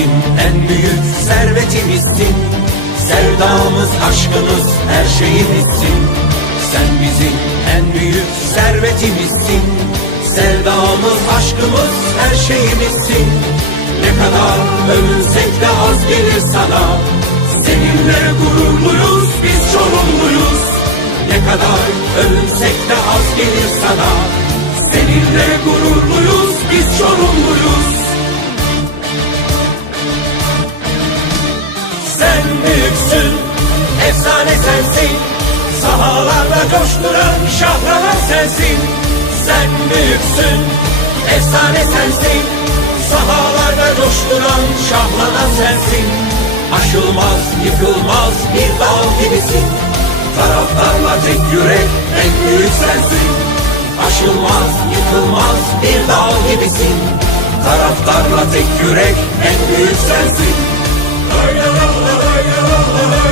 bizim en büyük servetimizsin. Sevdamız, aşkımız, her şeyimizsin. Sen bizim en büyük servetimizsin. Sevdamız, aşkımız, her şeyimizsin. Ne kadar övünsek de az gelir sana. Seninle gururluyuz, biz Çorumluyuz. Ne kadar övünsek de az gelir sana. Seninle gururluyuz, biz Çorumluyuz. Sen büyüksün, efsane sensin. Sahalarda coşturan şahraman sensin. Sen büyüksün, efsane sensin. Sahalarda coşturan şahlanan sensin. Aşılmaz, yıkılmaz bir dağ gibisin. Taraftarla tek yürek, en büyük sensin. Aşılmaz, yıkılmaz bir dağ gibisin. Taraftarla tek yürek, en büyük sensin. Lay la la la, lay la la la.